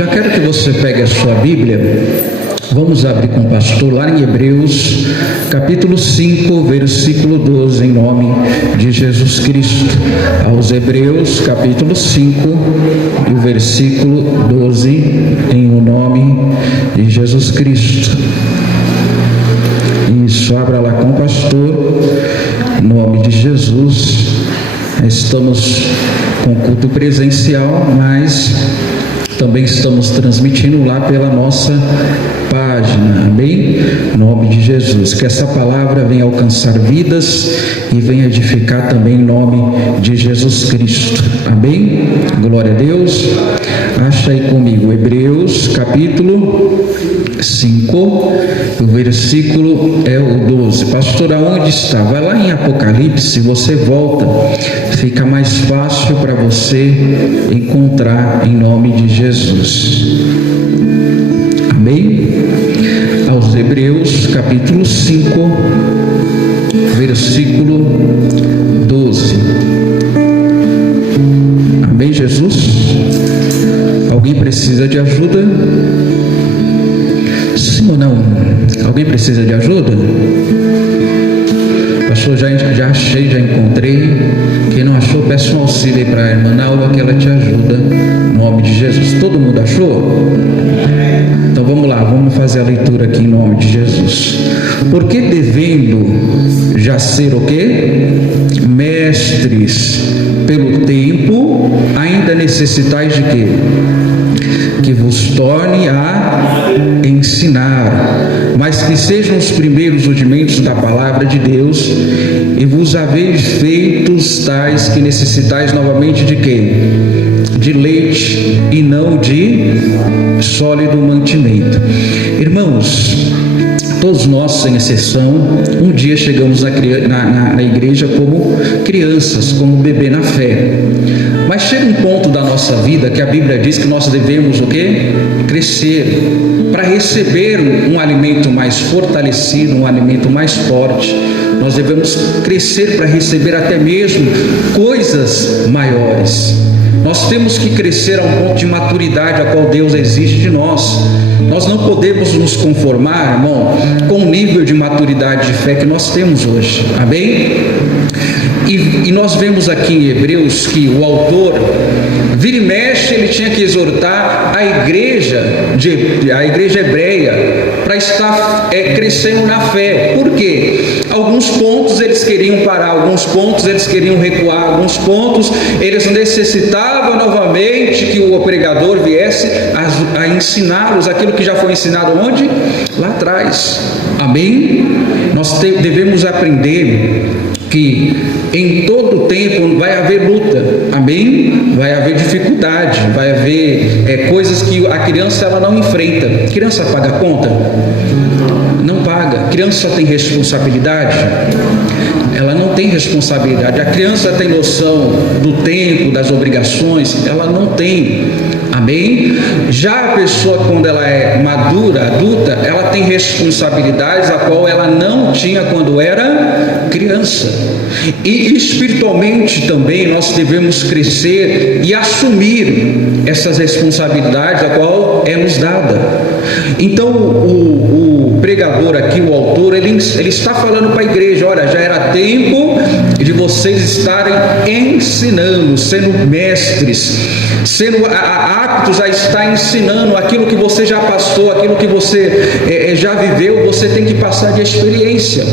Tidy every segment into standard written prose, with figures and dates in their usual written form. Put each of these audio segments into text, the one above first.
Já quero que você pegue a sua Bíblia. Vamos abrir com o pastor lá em Hebreus, capítulo 5, versículo 12, em nome de Jesus Cristo. Aos Hebreus, capítulo 5, e o versículo 12, em nome de Jesus Cristo. Isso, abra lá com o pastor, em nome de Jesus. Estamos com culto presencial, mas também estamos transmitindo lá pela nossa página, amém? Em nome de Jesus, que essa palavra venha alcançar vidas e venha edificar também em nome de Jesus Cristo, amém? Glória a Deus. Acha aí comigo, Hebreus capítulo 5, o versículo é o 12. Pastor, aonde está? Vai lá em Apocalipse, você volta, fica mais fácil para você encontrar em nome de Jesus, amém? Aos Hebreus capítulo 5, versículo 12, amém, Jesus? Alguém precisa de ajuda? Sim ou não? Alguém precisa de ajuda? Pastor, já achei, já encontrei. Quem não achou, peça um auxílio aí para a irmã Naua, que ela te ajuda, em nome de Jesus. Todo mundo achou? Então vamos lá, vamos fazer a leitura aqui em nome de Jesus. Porque devendo já ser o quê? Mestres pelo tempo, ainda necessitais de quê? Que vos torne a ensinar, mas que sejam os primeiros rudimentos da palavra de Deus, e vos haveis feitos tais que necessitais novamente de quê? De leite e não de sólido mantimento. Irmãos, todos nós, sem exceção, um dia chegamos na igreja como crianças, como bebê na fé. Mas chega um ponto da nossa vida que a Bíblia diz que nós devemos o quê? Crescer, para receber um alimento mais fortalecido, um alimento mais forte. Nós devemos crescer para receber até mesmo coisas maiores. Nós temos que crescer a um ponto de maturidade a qual Deus exige de nós. Nós não podemos nos conformar, irmão, com o nível de maturidade de fé que nós temos hoje, amém? E nós vemos aqui em Hebreus que o autor, vira e mexe, ele tinha que exortar a igreja hebreia para estar crescendo na fé. Por quê? Alguns pontos eles queriam parar, alguns pontos eles queriam recuar, alguns pontos eles necessitavam novamente que o pregador viesse a ensiná-los aquilo que já foi ensinado onde? Lá atrás, amém? Nós devemos aprender que em todo tempo vai haver luta, amém? Vai haver dificuldade, vai haver coisas que a criança ela não enfrenta. A criança paga conta? Não paga. A criança só tem responsabilidade? Ela não tem responsabilidade. A criança tem noção do tempo, das obrigações? Ela não tem, amém? Já a pessoa, quando ela é madura, adulta, ela tem responsabilidades a qual ela não tinha quando era criança. E espiritualmente também nós devemos crescer e assumir essas responsabilidades a qual é nos dada. Então o pregador aqui, o autor, ele está falando para a igreja: olha, já era tempo de vocês estarem ensinando, sendo mestres, sendo aptos a estar ensinando aquilo que você já passou, aquilo que você já viveu. Você tem que passar de experiência.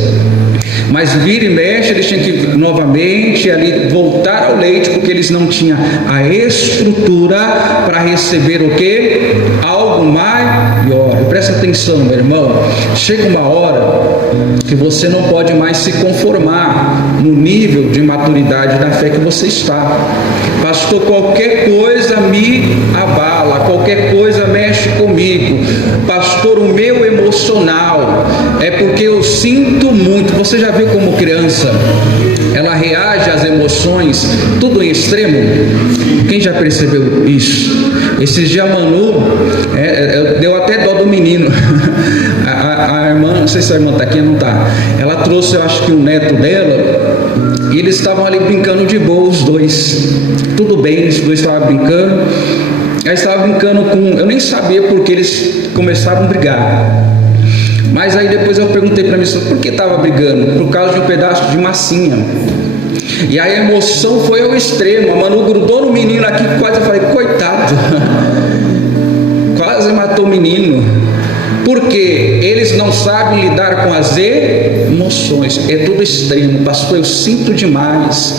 Mas vira e mexe, eles tinham que novamente ali voltar ao leite, porque eles não tinham a estrutura para receber o quê? Algo maior. Presta atenção, meu irmão, chega uma hora que você não pode mais se conformar no nível de maturidade da fé que você está. Pastor, qualquer coisa me abala, qualquer coisa mexe comigo. Pastor, o meu emocional é porque eu sinto muito. Você já viu como criança ela reage às emoções tudo em extremo? Quem já percebeu isso? Esses dias a Manu deu até dó do menino. A irmã, não sei se a irmã está aqui ou não está, ela trouxe, eu acho que o neto dela, e eles estavam ali brincando de boa, os dois, tudo bem, os dois estavam brincando. Aí estava brincando eu nem sabia porque eles começaram a brigar. Mas aí depois eu perguntei para mim, por que estava brigando? Por causa de um pedaço de massinha. E aí a emoção foi ao extremo. A Manu grudou no menino aqui, quase eu falei, coitado. Quase matou o menino. Porque eles não sabem lidar com as emoções. É tudo extremo, pastor, eu sinto demais.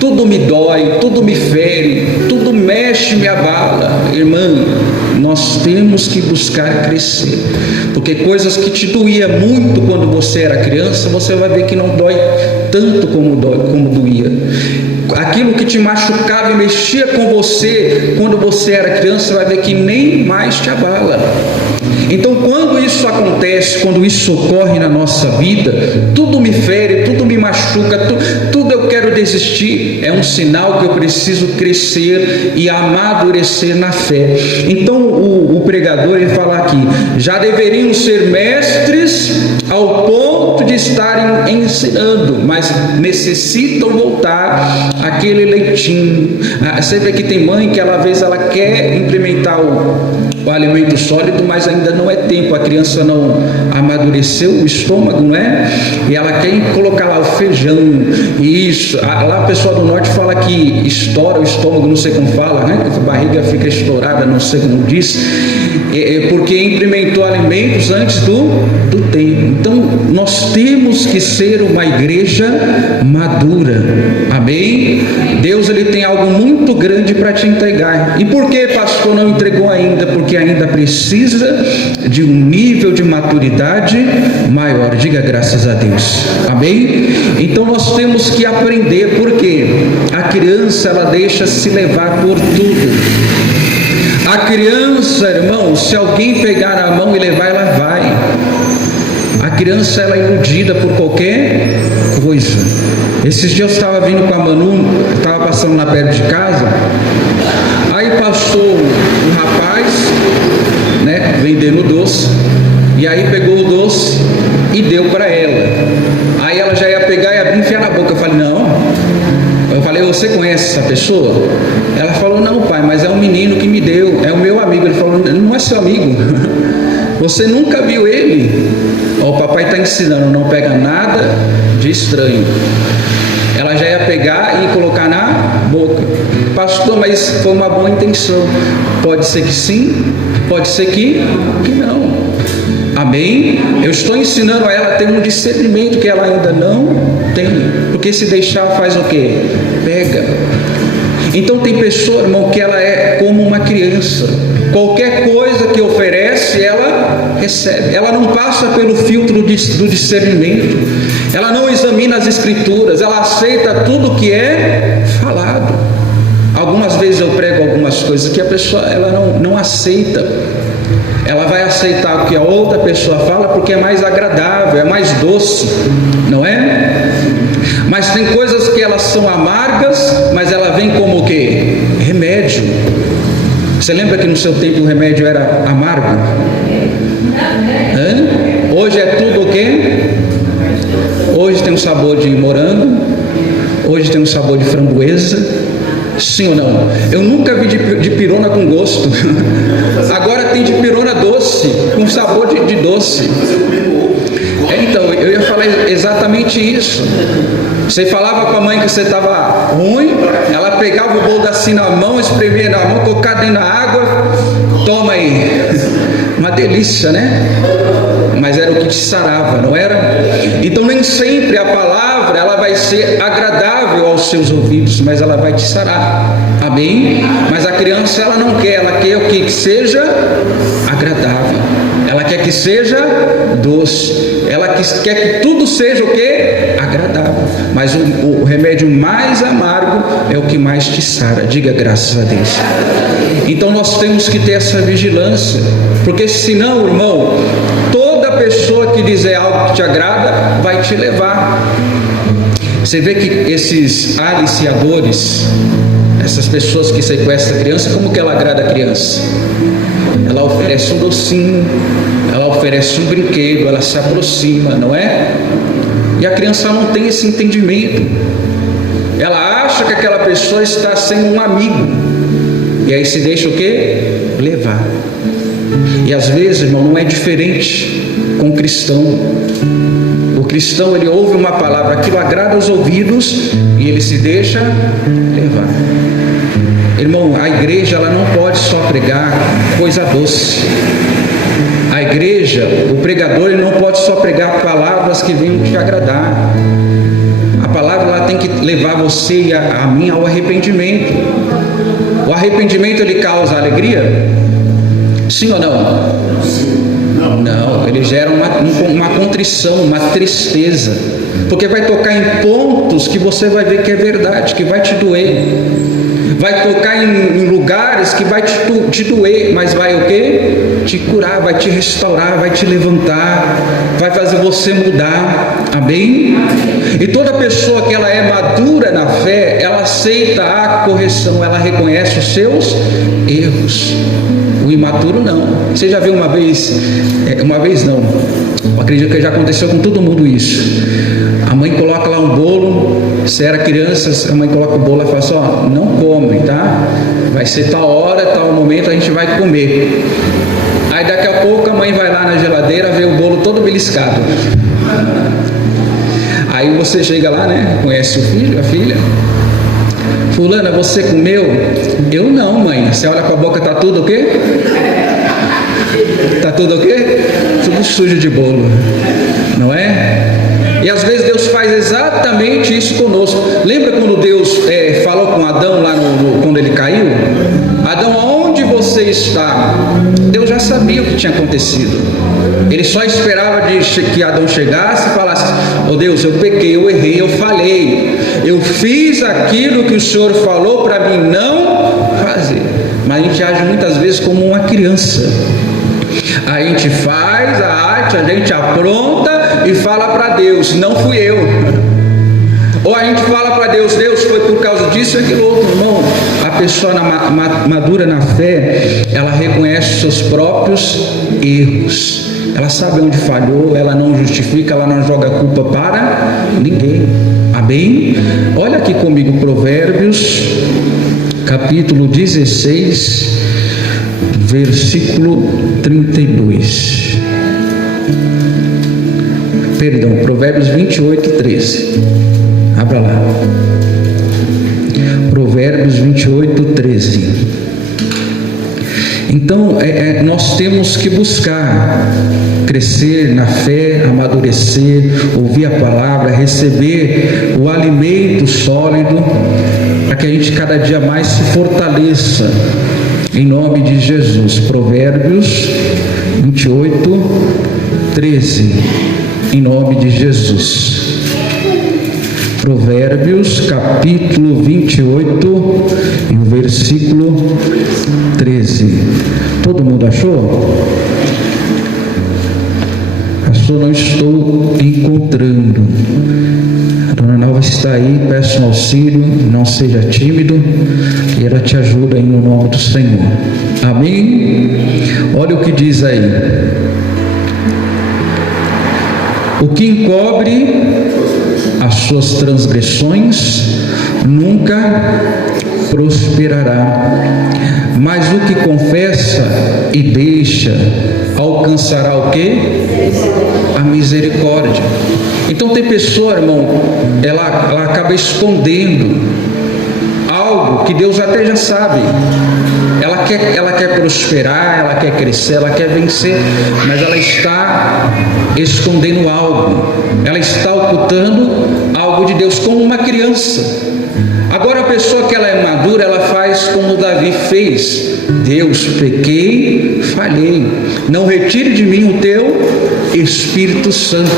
Tudo me dói, tudo me fere, tudo mexe, me abala. Irmã, nós temos que buscar crescer. Porque coisas que te doía muito quando você era criança, você vai ver que não dói tanto como doía. Aquilo que te machucava e mexia com você quando você era criança, você vai ver que nem mais te abala. Então, quando isso acontece, quando isso ocorre na nossa vida, tudo me fere, tudo me machuca, tudo eu quero desistir, é um sinal que eu preciso crescer e amadurecer na fé. Então, o pregador, ele fala aqui, já deveriam ser mestres ao ponto de estarem ensinando, mas necessitam voltar àquele leitinho. Você vê que tem mãe que às vezes ela quer implementar o alimento sólido, mas ainda não é tempo, a criança não amadureceu o estômago, não é? E ela quer colocar lá o feijão, isso, lá o pessoal do norte fala que estoura o estômago, não sei como fala, né? A barriga fica estourada, não sei como diz, porque implementou alimentos antes do tempo. Então nós temos que ser uma igreja madura, amém? Deus, ele tem algo muito grande para te entregar. E por que, pastor, não entregou ainda? Porque ainda precisa de um nível de maturidade maior. Diga graças a Deus, amém? Então nós temos que aprender, porque a criança, ela deixa se levar por tudo. A criança, irmão, se alguém pegar na mão e levar, ela vai. A criança, ela é iludida por qualquer coisa. Esses dias eu estava vindo com a Manu, estava passando na perto de casa, aí passou um rapaz, né, vendendo doce, e aí pegou o doce e deu para ela. Aí ela já ia pegar e abrir e enfiar na boca. Eu falei, não. Eu falei, você conhece essa pessoa? Ela falou, não, pai, mas é um menino que me deu, é o meu amigo. Ele falou, não é seu amigo, você nunca viu ele. O papai está ensinando, não pega nada de estranho. Ela já ia pegar e colocar na boca. Pastor, mas foi uma boa intenção. Pode ser que sim, pode ser que não. Amém? Eu estou ensinando a ela a ter um discernimento que ela ainda não tem. Porque se deixar, faz o quê? Pega. Então tem pessoa, irmão, que ela é como uma criança. Qualquer coisa que oferece, ela recebe. Ela não passa pelo filtro do discernimento. Ela não examina as escrituras. Ela aceita tudo que é falado. Algumas vezes eu prego algumas coisas que a pessoa ela não aceita. Ela vai aceitar o que a outra pessoa fala porque é mais agradável, é mais doce, não é? Mas tem coisas que elas são amargas, mas ela vem como o quê? Remédio. Você lembra que no seu tempo o remédio era amargo? Hoje é tudo o quê? Hoje tem um sabor de morango, hoje tem um sabor de framboesa. Sim ou não? Eu nunca vi de pirona com gosto. Agora tem de pirona doce, com sabor de doce. Então, eu ia falar exatamente isso. Você falava com a mãe que você estava ruim, ela pegava o bolo assim na mão, espremia na mão, colocava dentro da água, toma aí. Uma delícia, né? Mas era o que te sarava, não era? Então nem sempre a palavra ela vai ser agradável aos seus ouvidos, mas ela vai te sarar, amém? Mas a criança ela não quer, ela quer o que seja agradável, ela quer que seja doce, ela quer que tudo seja o que? Agradável, mas o remédio mais amargo é o que mais te sara, diga graças a Deus. Então nós temos que ter essa vigilância, porque senão, irmão, toda pessoa que dizer algo que te agrada vai te levar. Você vê que esses aliciadores, essas pessoas que sequestram a criança, como que ela agrada a criança? Ela oferece um docinho, ela oferece um brinquedo, ela se aproxima, não é? E a criança não tem esse entendimento. Ela acha que aquela pessoa está sendo um amigo. E aí se deixa o quê? Levar. E às vezes, irmão, não é diferente com o cristão. O cristão, ele ouve uma palavra, aquilo agrada aos ouvidos e ele se deixa levar. Irmão, a igreja, ela não pode só pregar coisa doce. A igreja, o pregador, ele não pode só pregar palavras que venham te agradar. A palavra, ela tem que levar você e a mim ao arrependimento. O arrependimento, ele causa alegria? Sim ou não? Não, ele gera uma contrição, uma tristeza, porque vai tocar em pontos que você vai ver que é verdade, que vai te doer, vai tocar em lugares que vai te doer, mas vai o quê? Te curar, vai te restaurar, vai te levantar, vai fazer você mudar, amém? E toda pessoa que ela é madura na fé, ela aceita a correção, ela reconhece os seus erros. O imaturo não. Você já viu uma vez não, eu acredito que já aconteceu com todo mundo isso. A mãe coloca lá um bolo, se era criança, a mãe coloca o bolo e fala assim, ó, não come, tá? Vai ser tal hora, tal momento a gente vai comer. Aí daqui a pouco a mãe vai lá na geladeira, vê o bolo todo beliscado. Aí você chega lá, né? Conhece o filho, a filha. Fulana, você comeu? Eu não, mãe. Você olha com a boca, tá tudo o quê? Tá tudo o quê? Tudo sujo de bolo, não é? E às vezes Deus faz exatamente isso conosco. Lembra quando Deus falou com Adão lá quando ele caiu? Adão, aonde você está? Deus já sabia o que tinha acontecido. Ele só esperava que Adão chegasse e falasse, oh Deus, eu pequei, eu errei, eu falhei, eu fiz aquilo que o Senhor falou para mim não fazer. Mas a gente age muitas vezes como uma criança. A gente faz a arte, a gente apronta e fala para Deus, não fui eu. Ou a gente fala para Deus, Deus, foi por causa disso e aquilo outro. Irmão, a pessoa madura na fé, ela reconhece os seus próprios erros. Ela sabe onde falhou, ela não justifica, ela não joga culpa para ninguém. Amém? Olha aqui comigo Provérbios, capítulo 16, versículo 32. Perdão, Provérbios 28, 13. Abra lá. Provérbios 28, 13. Então, nós temos que buscar crescer na fé, amadurecer, ouvir a palavra, receber o alimento sólido, para que a gente cada dia mais se fortaleça, em nome de Jesus. Provérbios 28, 13, em nome de Jesus. Provérbios, capítulo 28, e o versículo 13. Todo mundo achou? Pastor, não estou encontrando. A dona Nova está aí, peço um auxílio, não seja tímido, e ela te ajuda aí no nome do Senhor. Amém? Olha o que diz aí. O que encobre as suas transgressões nunca prosperará, mas o que confessa e deixa alcançará o quê? A misericórdia. Então tem pessoa, irmão, ela acaba escondendo algo que Deus até já sabe. Ela quer prosperar, ela quer crescer, ela quer vencer, mas ela está escondendo algo, ela está ocultando algo de Deus, como uma criança. Agora a pessoa que ela é madura, ela faz como Davi fez: Deus, pequei, falhei, não retire de mim o teu Espírito Santo,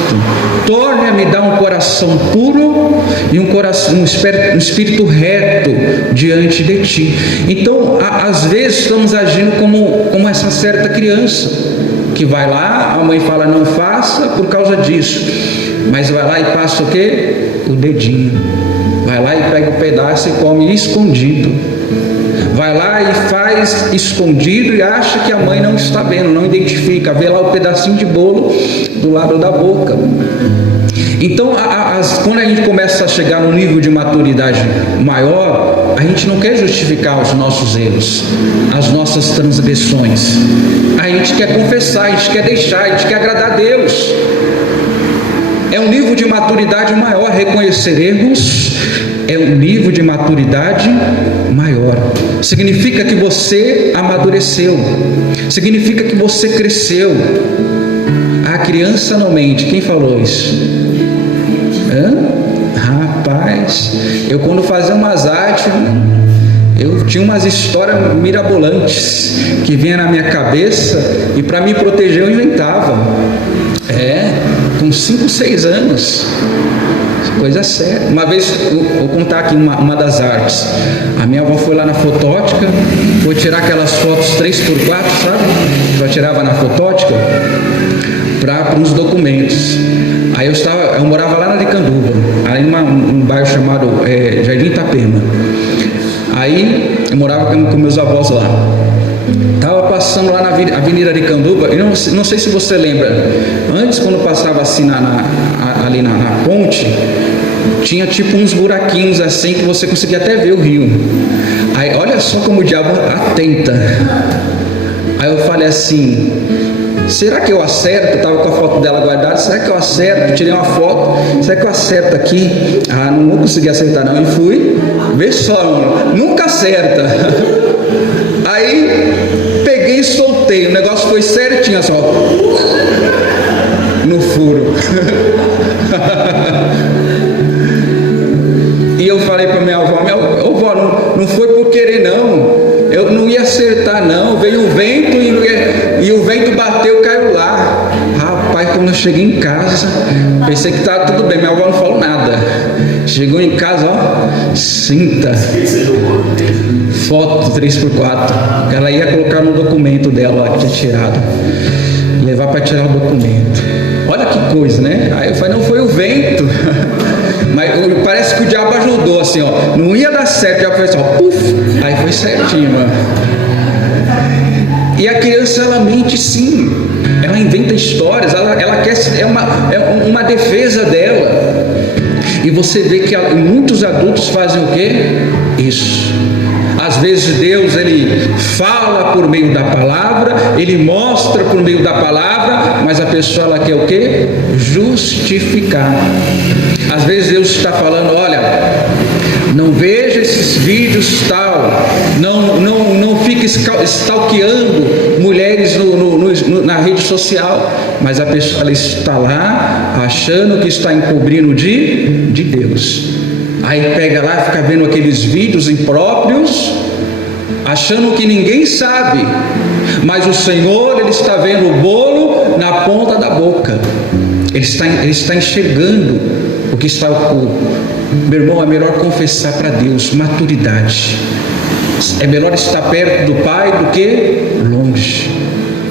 torne a me dar um coração puro e um espírito reto diante de ti. Então às vezes estamos agindo como essa certa criança que vai lá, a mãe fala não faça por causa disso, mas vai lá e passa o quê? O dedinho. Vai lá e pega um pedaço e come escondido. vai lá e faz escondido e acha que a mãe não está vendo, não identifica, vê lá o pedacinho de bolo do lado da boca. Então, quando a gente começa a chegar num nível de maturidade maior, a gente não quer justificar os nossos erros, as nossas transgressões. A gente quer confessar, a gente quer deixar, a gente quer agradar a Deus. É um nível de maturidade maior. Reconhecer erros é um nível de maturidade maior. Significa que você amadureceu, significa que você cresceu. A criança não mente. Quem falou isso? Rapaz, eu quando fazia umas artes, eu tinha umas histórias mirabolantes que vinham na minha cabeça, e para me proteger eu inventava. Com 5, 6 anos, coisa séria. Uma vez, vou contar aqui uma das artes. A minha avó foi lá na fotótica, foi tirar aquelas fotos 3x4, sabe? Que eu tirava na fotótica para uns documentos. Aí eu morava lá na Aricanduva, aí num bairro chamado Jardim Itapema. Aí eu morava com meus avós lá. Estava passando lá na Avenida Aricanduva, e não sei se você lembra, antes, quando passava assim ali na ponte, tinha tipo uns buraquinhos assim que você conseguia até ver o rio. Aí olha só como o diabo atenta. Aí eu falei assim: será que eu acerto? Eu estava com a foto dela guardada. Será que eu acerto? Tirei uma foto. Será que eu acerto aqui? Não vou conseguir acertar não. E fui. Vê só, nunca acerta. Aí peguei e soltei. O negócio foi certinho, só no furo. E eu falei para minha avó: não foi por querer não. Eu não ia acertar não. Veio o vento e o vento bateu, caiu lá. Rapaz, quando eu cheguei em casa, pensei que estava tudo bem. Minha avó não falou nada. Chegou em casa, cinta, foto 3x4. Ela ia colocar no documento dela lá que tinha tirado, levar para tirar o documento. Olha que coisa, né? Aí eu falei: não foi o vento. Mas parece que o diabo ajudou, assim, não ia dar certo. O diabo fez puf, aí foi certinho, mano. E a criança, ela mente sim, ela inventa histórias, ela quer, é uma defesa dela. E você vê que muitos adultos fazem o quê? Isso. Às vezes Deus, ele fala por meio da palavra, ele mostra por meio da palavra, mas a pessoa, ela quer o quê? Justificar. Às vezes Deus está falando: olha, não veja esses vídeos tal, não fique stalkeando mulheres na rede social, mas a pessoa, ela está lá achando que está encobrindo de Deus. Aí pega lá, fica vendo aqueles vídeos impróprios, achando que ninguém sabe, mas o Senhor, ele está vendo o bolo na ponta da boca. Ele está enxergando o que está oculto. Meu irmão, é melhor confessar para Deus. Maturidade. É melhor estar perto do Pai do que longe.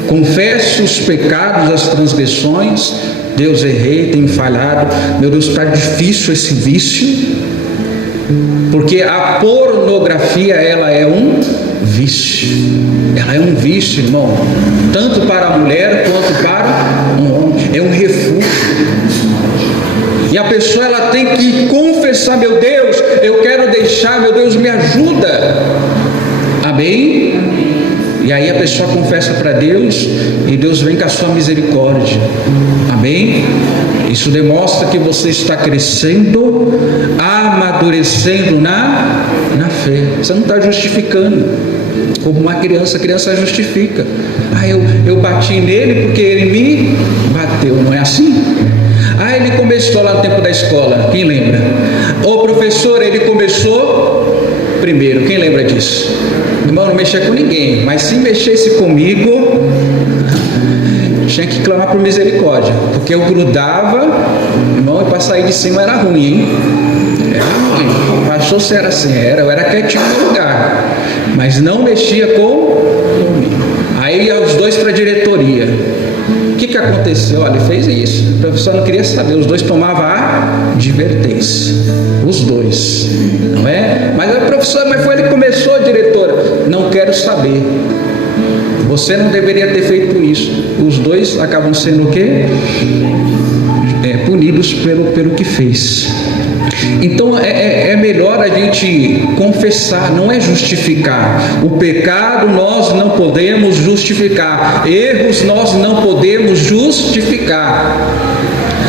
Confesso os pecados, as transgressões. Deus, errei, tenho falhado. Meu Deus, está difícil esse vício. Porque a pornografia, ela é um vício. Ela é um vício, irmão, tanto para a mulher quanto para um homem. É um refúgio. E a pessoa, ela tem que confessar: meu Deus, eu quero deixar, meu Deus, me ajuda. Amém? E aí a pessoa confessa para Deus, e Deus vem com a sua misericórdia. Amém? Isso demonstra que você está crescendo, amadurecendo na fé. Você não está justificando como uma criança. A criança justifica: eu bati nele porque ele me bateu. Não é assim? Ele começou lá no tempo da escola. Quem lembra? O professor, ele começou primeiro. Quem lembra disso? Irmão, não mexia com ninguém, mas se mexesse comigo, tinha que clamar por misericórdia, porque eu grudava, irmão, e para sair de cima era ruim, hein? Era ruim. Passou se era assim, eu era quietinho no lugar, mas não mexia comigo. Aí ia os dois para a diretoria. O que aconteceu? Olha, ele fez isso. O professor não queria saber. Os dois tomavam a advertência. Os dois. Não é? Mas o professor, mas foi ele que começou, diretora. Não quero saber. Você não deveria ter feito isso. Os dois acabam sendo o quê? Punidos pelo que fez. Então é melhor a gente confessar, não é justificar. O pecado nós não podemos justificar, erros nós não podemos justificar.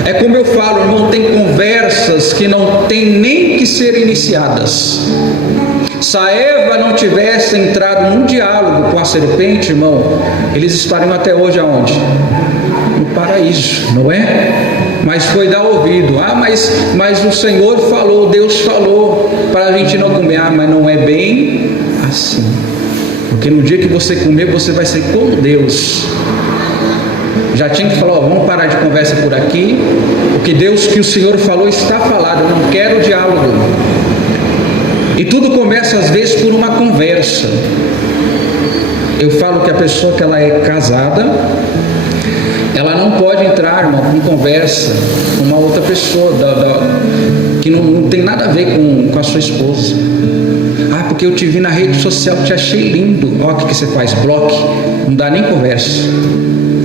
É como eu falo, irmão, tem conversas que não tem nem que ser iniciadas. Se a Eva não tivesse entrado num diálogo com a serpente, irmão, eles estariam até hoje aonde? No paraíso, não é? Mas foi dar ouvido. Mas o Senhor falou, Deus falou para a gente não comer. Mas não é bem assim. Porque no dia que você comer, você vai ser como Deus. Já tinha que falar, vamos parar de conversa por aqui. O que o Senhor falou está falado. Eu não quero diálogo. E tudo começa às vezes por uma conversa. Eu falo que a pessoa que ela é casada, ela não pode entrar, irmão, em conversa com uma outra pessoa que não tem nada a ver com a sua esposa. Porque eu te vi na rede social, te achei lindo. Ó, o que você faz? Bloque. Não dá nem conversa.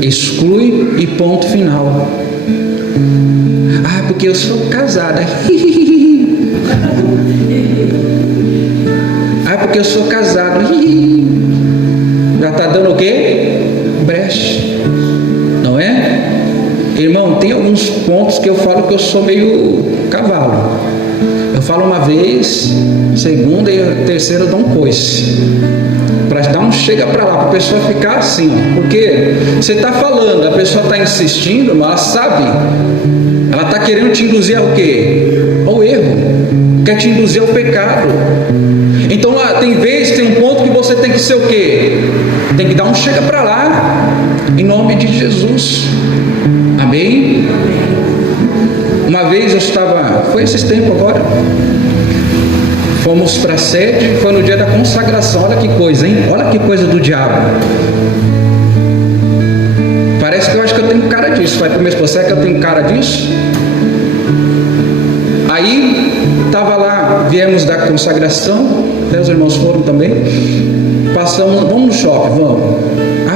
Exclui e ponto final. Porque eu sou casada. Porque eu sou casado. Já está dando o quê? Brecha. Não é? Irmão, tem alguns pontos que eu falo que eu sou meio cavalo. Eu falo uma vez, segunda e a terceira eu dou um coice. Para dar um chega para lá, para a pessoa ficar assim. Porque você está falando, a pessoa está insistindo, mas ela sabe. Ela está querendo te induzir ao quê? Ao erro. Quer te induzir ao pecado. Então tem um ponto que você tem que ser o quê? Tem que dar um chega para lá. Em nome de Jesus. Amém? Uma vez eu estava, foi esses tempos agora, fomos para a sede, foi no dia da consagração. Olha que coisa, hein? Olha que coisa do diabo. Parece que eu acho que eu tenho cara disso. Vai para o meu esposo, será que eu tenho cara disso? Aí estava lá, viemos da consagração, até os irmãos foram também. Passamos, vamos no shopping, vamos.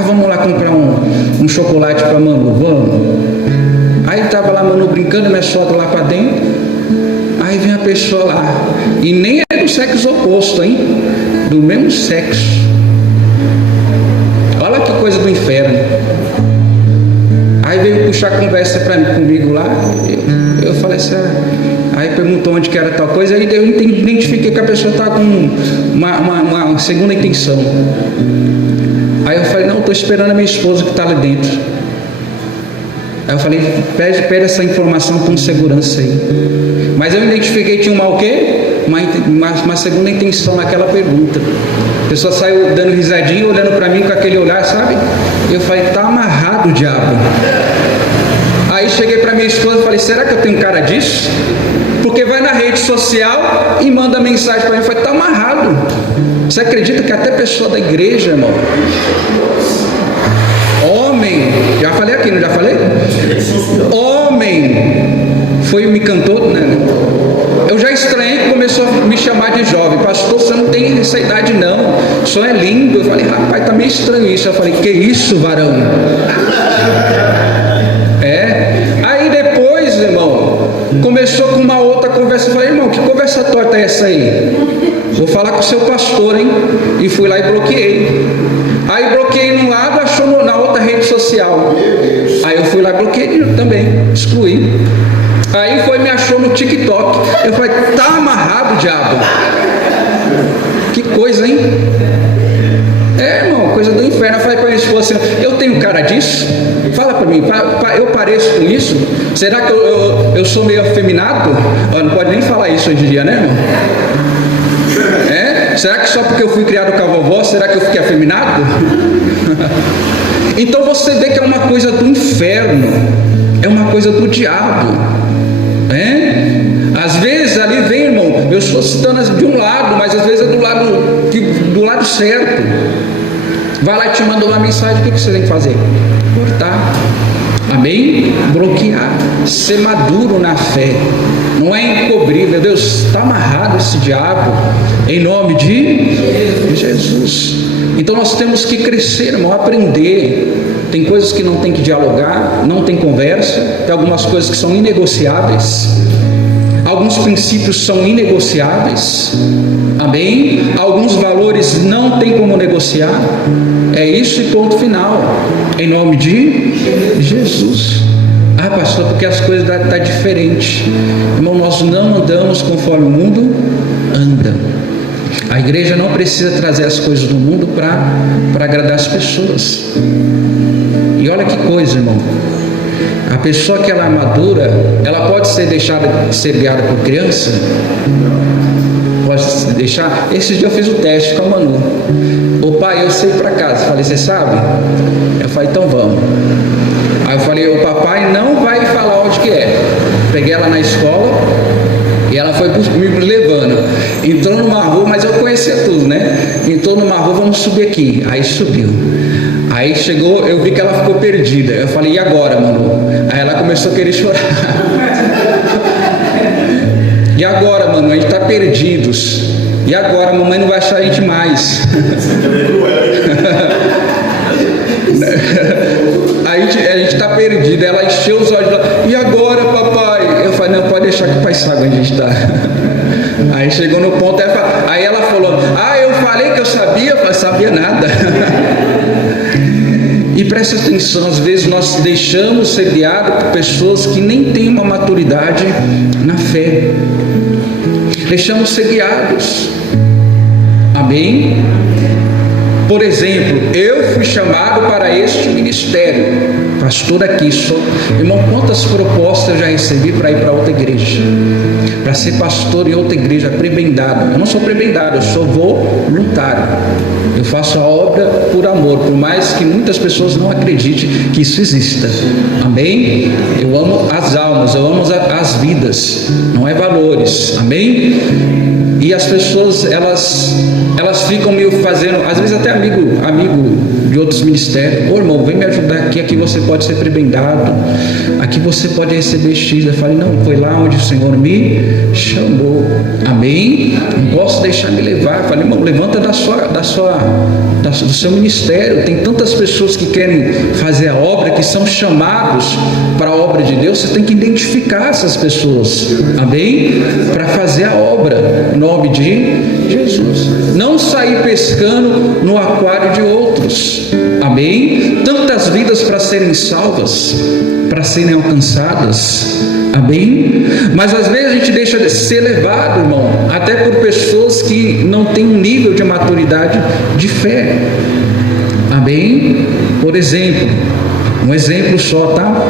Vamos lá comprar um chocolate para Manu, vamos. Aí estava lá Manu brincando, minha sogra lá para dentro. Aí vem a pessoa lá, e nem é do sexo oposto, hein? Do mesmo sexo. Olha que coisa do inferno. Aí veio puxar conversa comigo lá. Eu falei assim, aí perguntou onde que era tal coisa. Aí eu identifiquei que a pessoa estava com uma segunda intenção. Aí eu falei, não, estou esperando a minha esposa que está ali dentro. Aí eu falei, pede essa informação com segurança aí. Mas eu identifiquei que tinha o quê? Uma segunda intenção naquela pergunta. A pessoa saiu dando risadinha, olhando para mim com aquele olhar, sabe? Eu falei, tá amarrado o diabo. Aí cheguei para minha esposa e falei, será que eu tenho cara disso? Porque vai na rede social e manda mensagem para mim. Eu falei, tá amarrado. Você acredita que até pessoa da igreja, irmão, homem, já falei aqui, não já falei? Homem, me cantou, né? Eu já estranhei que começou a me chamar de jovem. Pastor, você não tem essa idade não, só é lindo. Eu falei, rapaz, tá meio estranho isso. Eu falei, que isso, varão? Aí depois, irmão, começou com uma outra conversa. Eu falei, irmão, que conversa torta é essa aí? Vou falar com o seu pastor, hein? E fui lá e bloqueei. Aí bloqueei num lado, achou na outra rede social. Aí eu fui lá e bloqueei também, excluí. Aí me achou no TikTok. Eu falei, tá amarrado, diabo. Que coisa, hein? Irmão, coisa do inferno. Eu falei para minha esposa assim, eu tenho cara disso? Fala para mim, eu pareço com isso? Será que eu sou meio afeminado? Não pode nem falar isso hoje em dia, né, irmão? Será que só porque eu fui criado com a vovó, será que eu fiquei afeminado? Então você vê que é uma coisa do inferno, é uma coisa do diabo, Às vezes ali vem, irmão, eu estou citando de um lado, mas às vezes é do lado certo. Vai lá e te manda uma mensagem, o que você tem que fazer? Cortar. Amém? Bloquear, ser maduro na fé, não é encobrir. Meu Deus, está amarrado esse diabo, em nome de Jesus. Então nós temos que crescer, irmão, aprender. Tem coisas que não tem que dialogar, não tem conversa, tem algumas coisas que são inegociáveis, alguns princípios são inegociáveis, amém? Alguns valores não tem como negociar, é isso e ponto final, em nome de Jesus. Ah, pastor, porque as coisas estão diferentes. Irmão, nós não andamos conforme o mundo anda. A igreja não precisa trazer as coisas do mundo para agradar as pessoas. E olha que coisa, irmão, a pessoa que ela é madura, ela pode ser deixada ser guiada por criança? Pode deixar? Esse dia eu fiz o teste com a Manu. O pai, eu sei ir para casa. Eu falei, você sabe? Eu falei, então vamos. Aí eu falei, o papai não vai falar onde que é. Peguei ela na escola e ela foi me levando. Entrou numa rua, mas eu conhecia tudo, né? Entrou numa rua, vamos subir aqui. Aí subiu. Aí chegou, eu vi que ela ficou perdida. Eu falei, e agora, Manu? Aí ela começou a querer chorar. E agora, Manu? A gente está perdidos. E agora, a mamãe não vai achar a gente mais. A gente está perdido. Ela encheu os olhos. E agora, papai? Eu falei, não, pode deixar que o pai sabe onde a gente está. Aí chegou no ponto, aí ela falou, eu falei que eu sabia. Eu falei, sabia nada. E preste atenção, às vezes nós deixamos ser guiados por pessoas que nem têm uma maturidade na fé. Deixamos ser guiados. Amém? Por exemplo, eu fui chamado para este ministério, pastor aqui, irmão, quantas propostas eu já recebi para ir para outra igreja, para ser pastor em outra igreja, prebendado. Eu não sou prebendado, eu sou voluntário. Eu faço a obra por amor, por mais que muitas pessoas não acreditem que isso exista. Amém? Eu amo as almas, eu amo as vidas, não é valores. Amém? E as pessoas, elas ficam meio fazendo, às vezes até amigo de outros ministérios, irmão, vem me ajudar aqui você pode ser prebendado, aqui você pode receber X. Eu falei, não, foi lá onde o Senhor me chamou. Amém? Não posso deixar me levar. Eu falei, irmão, levanta do seu ministério. Tem tantas pessoas que querem fazer a obra, que são chamados para a obra de Deus. Você tem que identificar essas pessoas, amém? Para fazer a obra, em nome de Jesus. Não sair pescando no aquário de outros, amém? Tantas vidas para serem salvas, para serem alcançadas, amém? Mas às vezes a gente deixa de ser levado, irmão, até por pessoas que não têm um nível de maturidade de fé, amém? Por exemplo, um exemplo só, tá?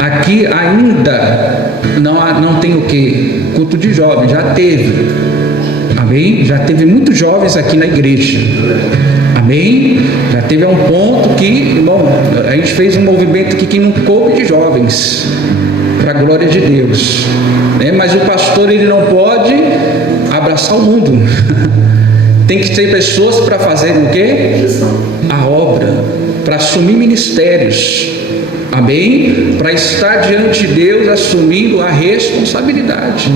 Aqui ainda não tem o que? Culto de jovens, já teve, amém? Já teve muitos jovens aqui na igreja, amém? Já teve um ponto que, irmão, a gente fez um movimento aqui que não coube de jovens, para a glória de Deus, né? Mas o pastor, ele não pode abraçar o mundo. Tem que ter pessoas para fazer o quê? A obra, para assumir ministérios, amém? Para estar diante de Deus assumindo a responsabilidade.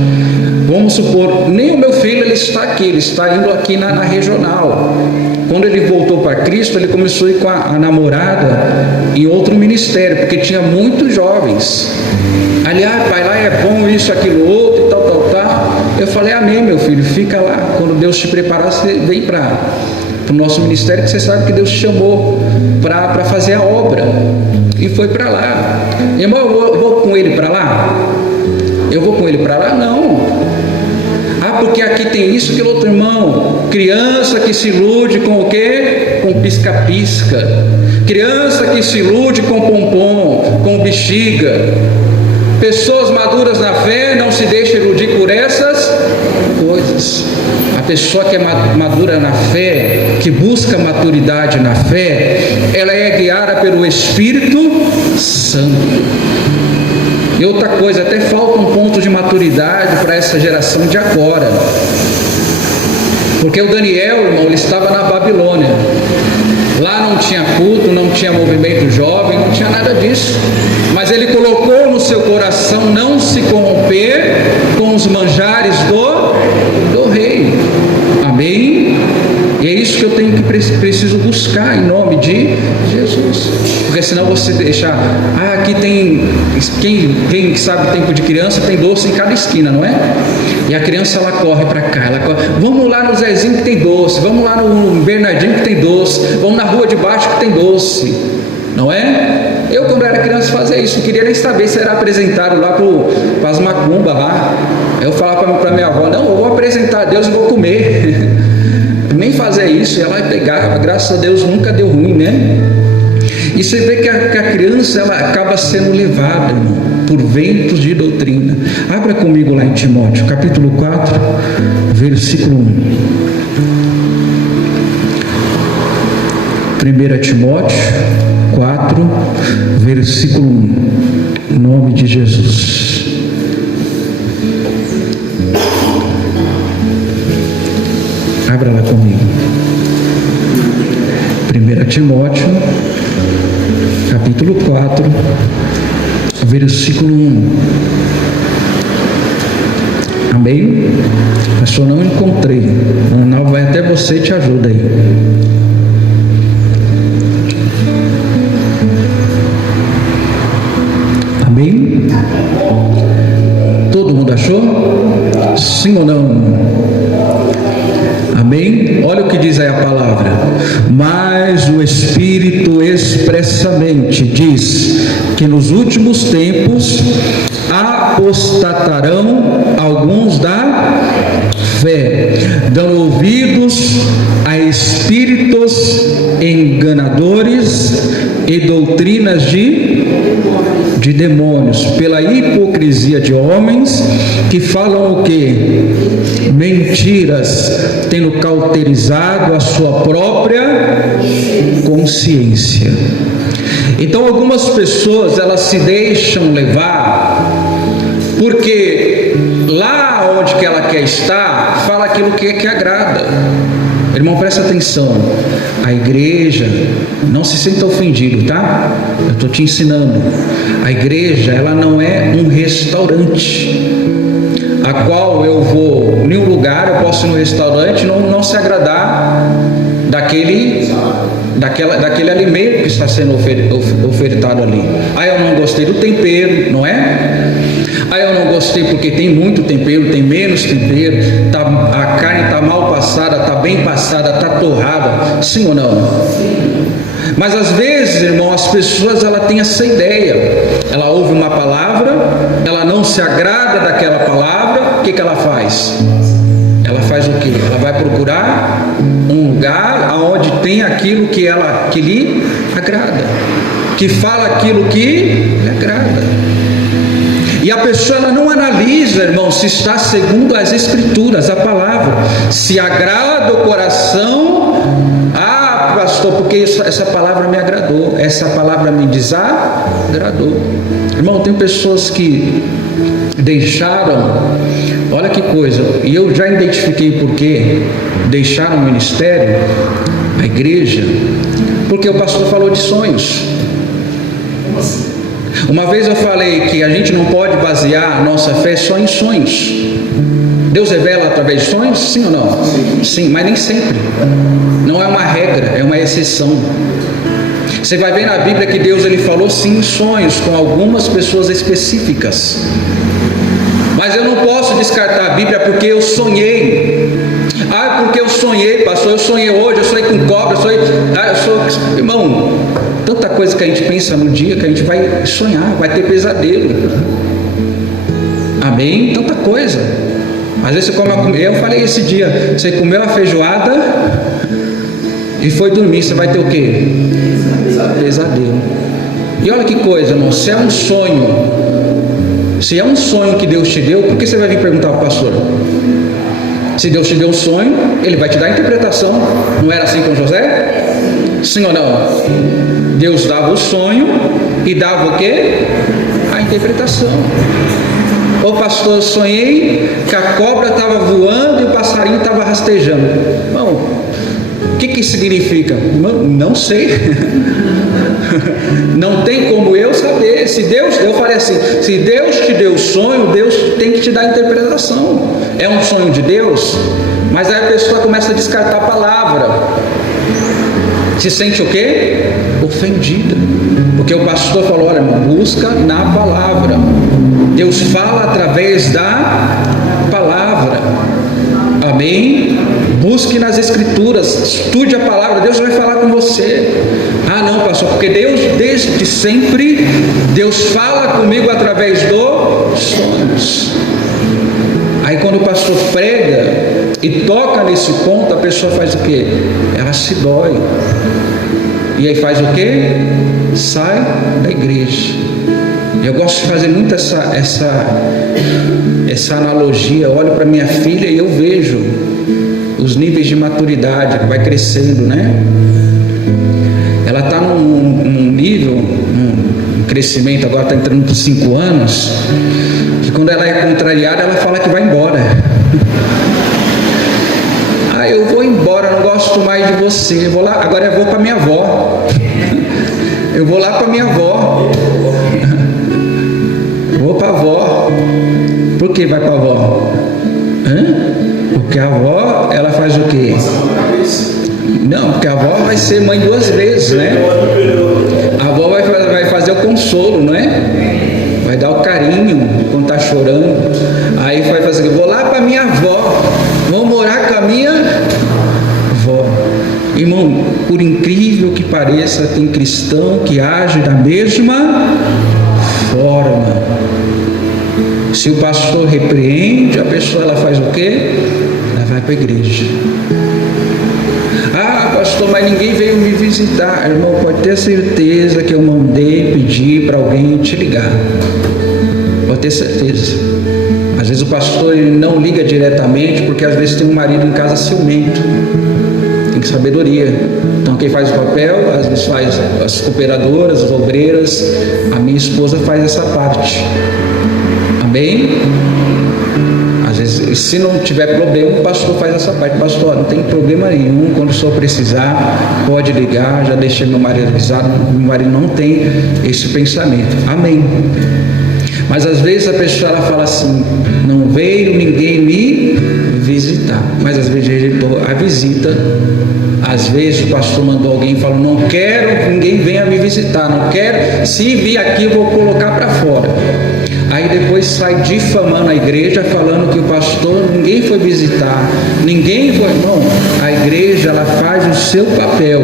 Vamos supor, nem o meu filho ele está aqui, ele está indo aqui na regional. Quando ele voltou para Cristo, ele começou a ir com a namorada em outro ministério, porque tinha muitos jovens. Aliás, pai, lá é bom isso, aquilo, outro e tal. Eu falei, amém, meu filho, fica lá. Quando Deus te preparar, você vem para o nosso ministério, que você sabe que Deus te chamou para fazer a obra. E foi para lá. Irmão, eu vou com ele para lá? Eu vou com ele para lá? Não. Porque aqui tem isso, aquilo outro, irmão. Criança que se ilude com o quê? Com pisca-pisca. Criança que se ilude com pompom, com bexiga. Pessoas maduras na fé não se deixam iludir por essas coisas. A pessoa que é madura na fé, que busca maturidade na fé, ela é guiada pelo Espírito Santo. E outra coisa, até falta um ponto de maturidade para essa geração de agora. Porque o Daniel, irmão, ele estava na Babilônia. Lá não tinha culto, não tinha movimento jovem, não tinha nada nada disso. Mas Ele colocou no seu coração não se corromper com os manjares do rei. Amém? E é isso que eu tenho que preciso buscar em nome de Jesus. Porque senão você deixar, aqui tem, quem sabe tempo de criança, tem doce em cada esquina, não é? E a criança ela corre para cá, vamos lá no Zezinho que tem doce, vamos lá no Bernardinho que tem doce, vamos na rua de baixo que tem doce, não é? Eu quando era criança fazia isso, não queria nem saber se era apresentado lá para as macumbas lá. Eu falava para minha avó, não, eu vou apresentar a Deus e vou comer. Nem fazer isso, ela pegava, graças a Deus nunca deu ruim, né? E você vê que a criança ela acaba sendo levada, irmão, por ventos de doutrina. Abra comigo lá em Timóteo, capítulo 4, versículo 1. 1 Timóteo 4, versículo 1. Em nome de Jesus. Abra lá comigo. 1 Timóteo, capítulo 4, versículo 1. Amém? Pastor, não encontrei. Não, vai até você e te ajuda aí. Amém? Todo mundo achou? Sim ou não? Amém? Olha o que diz aí a palavra. Mas o Espírito expressamente diz que nos últimos tempos apostatarão alguns da fé, dando ouvidos a espíritos enganadores e doutrinas de demônios, pela hipocrisia de homens que falam o quê? Mentiras, tendo cauterizado a sua própria consciência. Então algumas pessoas elas se deixam levar porque lá onde que ela quer estar fala aquilo que agrada. Irmão, presta atenção. A igreja, não se sinta ofendido, tá? Eu estou te ensinando. A igreja, ela não é um restaurante, a qual eu vou em um lugar, eu posso ir no restaurante não se agradar daquele alimento que está sendo ofertado ali. Eu não gostei do tempero, não é? Eu não gostei porque tem muito tempero, tem menos tempero, a carne está mal passada, está bem passada, está torrada, sim ou não? Mas às vezes, irmão, as pessoas ela têm essa ideia, ela ouve uma palavra, ela não se agrada daquela palavra, o que ela faz? Ela faz o quê? Ela vai procurar um lugar onde tem aquilo que lhe agrada, que fala aquilo que lhe agrada. E a pessoa ela não analisa, irmão, se está segundo as escrituras, a palavra, se agrada o coração. Pastor, porque essa palavra me agradou, essa palavra me desagradou. Irmão, tem pessoas que deixaram, olha que coisa, e eu já identifiquei por que deixaram o ministério, a igreja, porque o pastor falou de sonhos. Uma vez eu falei que a gente não pode basear a nossa fé só em sonhos. Deus revela através de sonhos? Sim ou não? Sim, mas nem sempre. Não é uma regra, é uma exceção. Você vai ver na Bíblia que Deus ele falou sim em sonhos com algumas pessoas específicas. Mas eu não posso descartar a Bíblia porque eu sonhei. Porque eu sonhei, pastor, eu sonhei hoje, eu sonhei com cobra, irmão, tanta coisa que a gente pensa no dia que a gente vai sonhar, vai ter pesadelo. Amém? Tanta coisa. Às vezes você come eu falei esse dia, você comeu a feijoada e foi dormir, você vai ter o quê? Pesadelo. E olha que coisa, irmão, se é um sonho que Deus te deu, por que você vai vir perguntar ao pastor? Se Deus te deu um sonho, Ele vai te dar a interpretação. Não era assim com José? Sim ou não? Deus dava o sonho e dava o quê? A interpretação. Ô pastor, eu sonhei que a cobra estava voando e o passarinho estava rastejando. Bom, o que significa? Não sei. Não tem como eu saber. Eu falei assim, se Deus te deu o sonho, Deus tem que te dar a interpretação. É um sonho de Deus, mas aí a pessoa começa a descartar a palavra. Se sente o quê? Ofendida. Porque o pastor falou, olha, irmão, busca na palavra. Deus fala através da palavra. Amém? Busque nas escrituras, estude a palavra, Deus vai falar com você. Ah não, pastor, porque Deus desde sempre, Deus fala comigo através dos sonhos. Aí quando o pastor prega e toca nesse ponto, a pessoa faz o quê? Ela se dói. E aí faz o quê? Sai da igreja. Eu gosto de fazer muito essa analogia. Eu olho para minha filha e eu vejo os níveis de maturidade que vai crescendo, né? Ela está num nível, um crescimento, agora está entrando por 5 anos, que quando ela é contrariada, ela fala que vai embora. Ah, eu vou embora, não gosto mais de você. Eu vou lá, agora eu vou para minha avó. Eu vou lá para minha avó. Vou para a avó. Por que vai para a avó? Porque a avó, ela faz o quê? Não, porque a avó vai ser mãe 2 vezes, né? A avó vai fazer o consolo, não é? Vai dar o carinho quando está chorando. Aí vai fazer, vou lá para minha avó, vou morar com a minha avó. Irmão, por incrível que pareça, tem cristão que age da mesma forma. Se o pastor repreende, a pessoa ela faz o quê? Ela vai para a igreja. Ah, pastor, mas ninguém veio me visitar. Irmão, pode ter certeza que eu mandei pedir para alguém te ligar. Pode ter certeza. Às vezes o pastor ele não liga diretamente, porque às vezes tem um marido em casa ciumento. Tem sabedoria. Então quem faz o papel, às vezes faz as cooperadoras, as obreiras. A minha esposa faz essa parte. Amém? Às vezes, se não tiver problema, o pastor faz essa parte. Pastor, não tem problema nenhum. Quando o senhor precisar, pode ligar. Já deixei meu marido avisado. Meu marido não tem esse pensamento. Amém. Mas às vezes a pessoa ela fala assim: não veio ninguém me visitar. Mas às vezes rejeitou a visita. Às vezes o pastor mandou alguém e falou: não quero que ninguém venha me visitar. Não quero. Se vir aqui, eu vou colocar para fora. Aí depois sai difamando a igreja, falando que o pastor, ninguém foi visitar, ninguém foi. Não, a igreja ela faz o seu papel,